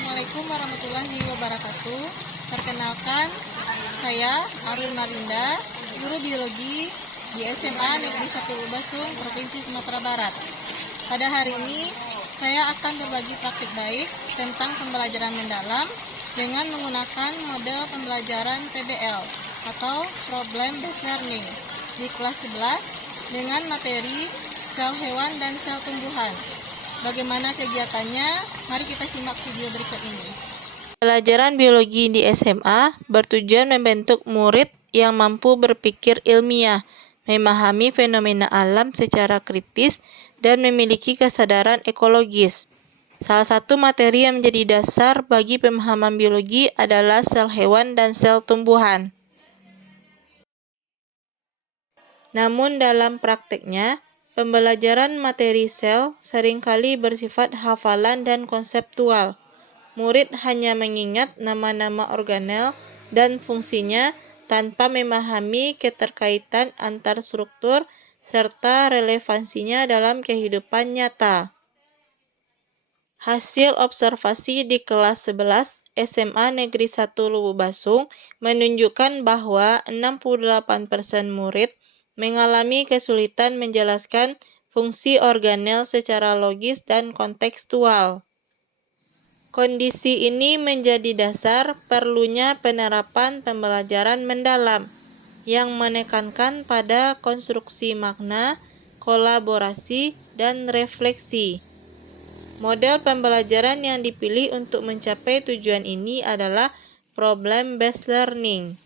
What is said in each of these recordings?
Assalamualaikum warahmatullahi wabarakatuh. Perkenalkan, saya Arul Marinda, guru biologi di SMA Negeri 1 Lubasung, Provinsi Sumatera Barat. Pada hari ini, saya akan berbagi praktik baik tentang pembelajaran mendalam dengan menggunakan model pembelajaran PBL atau Problem Based Learning di kelas 11 dengan materi sel hewan dan sel tumbuhan. Bagaimana kegiatannya? Mari kita simak video berikut ini. Pelajaran biologi di SMA bertujuan membentuk murid yang mampu berpikir ilmiah, memahami fenomena alam secara kritis, dan memiliki kesadaran ekologis. Salah satu materi yang menjadi dasar bagi pemahaman biologi adalah sel hewan dan sel tumbuhan. Namun dalam prakteknya, pembelajaran materi sel seringkali bersifat hafalan dan konseptual. Murid hanya mengingat nama-nama organel dan fungsinya tanpa memahami keterkaitan antar struktur serta relevansinya dalam kehidupan nyata. Hasil observasi di kelas 11 SMA Negeri 1 Lubasung menunjukkan bahwa 68% murid mengalami kesulitan menjelaskan fungsi organel secara logis dan kontekstual. Kondisi ini menjadi dasar perlunya penerapan pembelajaran mendalam yang menekankan pada konstruksi makna, kolaborasi, dan refleksi. Model pembelajaran yang dipilih untuk mencapai tujuan ini adalah Problem Based Learning.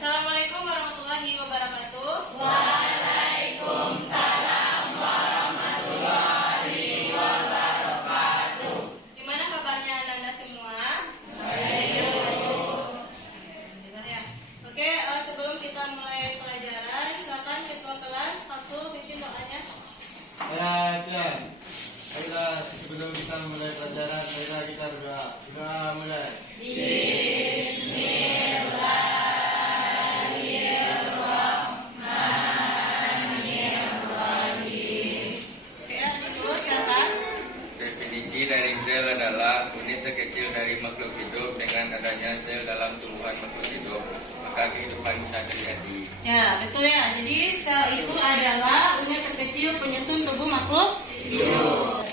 Assalamualaikum warahmatullahi wabarakatuh. Waalaikumsalam warahmatullahi wabarakatuh. Gimana kabarnya Anda semua? Baik. Oke, sebelum kita mulai pelajaran, silakan ketua kelas Fatul bikin doanya. Ya, Tuhan. Baiklah, sebelum kita mulai pelajaran, marilah kita berdoa. Doa mulai. Definisi dari sel adalah unit terkecil dari makhluk hidup. Dengan adanya sel dalam tumbuhan makhluk hidup, maka kehidupan bisa terjadi. Ya, betul ya. Jadi sel itu adalah unit terkecil penyusun tubuh makhluk hidup.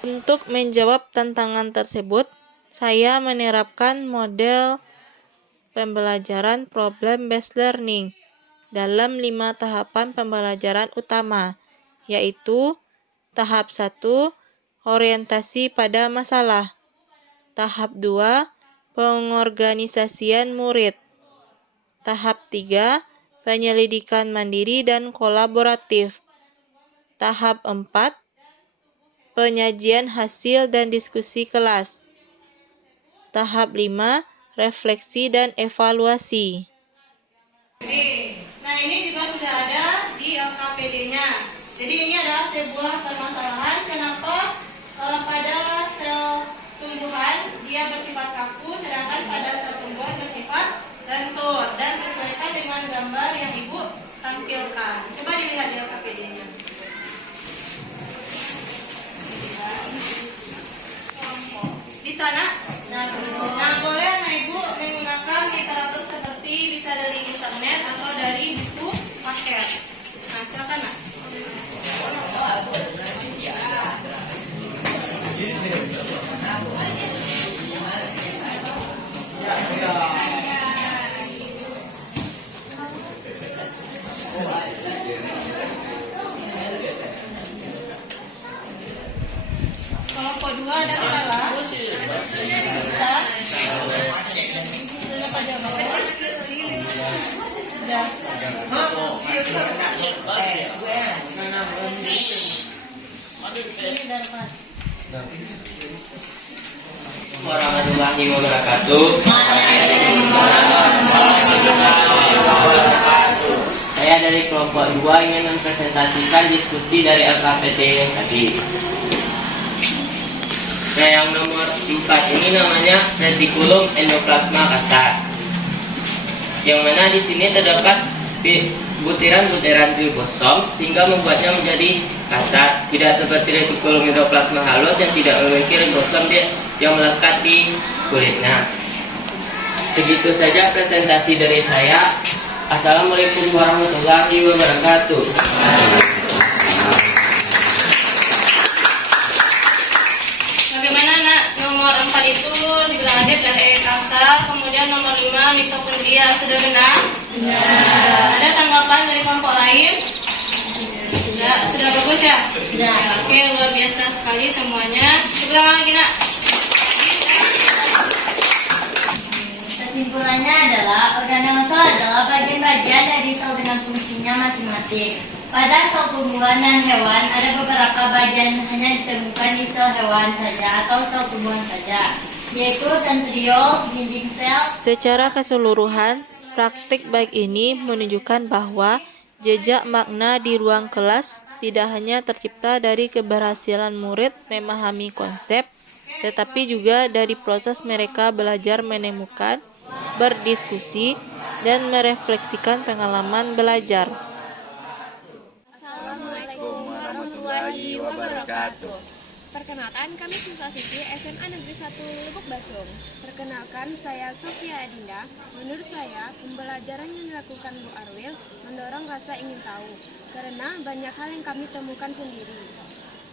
Untuk menjawab tantangan tersebut, saya menerapkan model pembelajaran Problem Based Learning dalam 5 tahapan pembelajaran utama, yaitu tahap 1, orientasi pada masalah, tahap 2, pengorganisasian murid, tahap 3, penyelidikan mandiri dan kolaboratif, tahap 4, penyajian hasil dan diskusi kelas. Tahap 5, refleksi dan evaluasi. Nah, ini juga sudah ada di LKPD-nya. Jadi ini adalah sebuah permasalahan kenapa pada sel tumbuhan dia bersifat kaku, sedangkan pada sel tumbuhan bersifat lentur, dan sesuaikan dengan gambar yang Ibu tampilkan. Coba dilihat di LKPD-nya. Di sana, nah boleh anak ibu menggunakan literatur seperti bisa dari internet atau dari buku paket. Nah, silakan nak. Ya. Warahmatullahi wabarakatuh. Saya dari kelompok 2 ingin mempresentasikan diskusi dari LKPT yang tadi. Yang nomor 4 ini namanya retikulum endoplasma kasar. Yang mana di sini terdapat butiran-butiran ribosom sehingga membuatnya menjadi kasar, tidak seperti retikulum endoplasma halus yang tidak memiliki ribosom yang melekat di kulitnya. Segitu saja presentasi dari saya. Assalamualaikum warahmatullahi wabarakatuh. Bagaimana nak? Nomor 4 itu dibilang adet dan kasar, kemudian nomor 5 mitokondria sederhana. Ada tanggapan dari kelompok lain? Sudah bagus ya? Oke, luar biasa sekali semuanya. Ulang lagi nak. Kesimpulannya adalah organel sel adalah bagian-bagian dari sel dengan fungsinya masing-masing. Pada sel tumbuhan dan hewan ada beberapa bagian hanya ditemukan di sel hewan saja atau sel tumbuhan saja, yaitu sentriol, dinding sel. Secara keseluruhan, praktik baik ini menunjukkan bahwa jejak makna di ruang kelas tidak hanya tercipta dari keberhasilan murid memahami konsep, tetapi juga dari proses mereka belajar menemukan, berdiskusi, dan merefleksikan pengalaman belajar. Assalamualaikum warahmatullahi wabarakatuh. Perkenalkan, kami siswa-siswi SMA Negeri 1 Lubuk Basung. Perkenalkan, saya Sofia Adinda. Menurut saya, pembelajaran yang dilakukan Bu Arwil mendorong rasa ingin tahu, karena banyak hal yang kami temukan sendiri.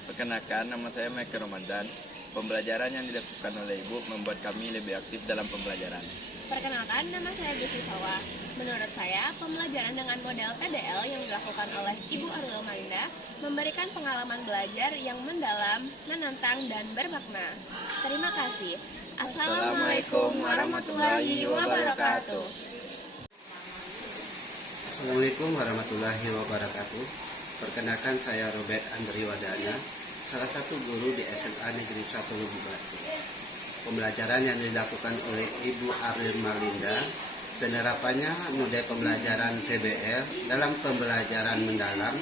Perkenalkan, nama saya Michael Ramadan. Pembelajaran yang dilakukan oleh Ibu membuat kami lebih aktif dalam pembelajaran. Perkenalkan, nama saya Desi Sawa. Menurut saya, pembelajaran dengan model PBL yang dilakukan oleh Ibu Arwil Marinda memberikan pengalaman belajar yang mendalam, menantang, dan bermakna. Terima kasih. Assalamualaikum warahmatullahi wabarakatuh. Assalamualaikum warahmatullahi wabarakatuh. Perkenalkan, saya Robert Andri Wadana, salah satu guru di SMA Negeri 1 Lubuk Basung. Pembelajaran yang dilakukan oleh Ibu Arwil Marinda, penerapannya model pembelajaran PBL dalam pembelajaran mendalam,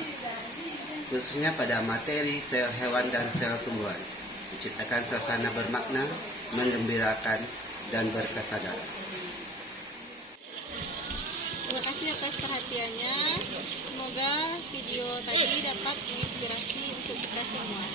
khususnya pada materi sel hewan dan sel tumbuhan, menciptakan suasana bermakna, menggembirakan, dan berkesadaran. Terima kasih atas perhatiannya. Semoga video tadi dapat menginspirasi untuk kita semua.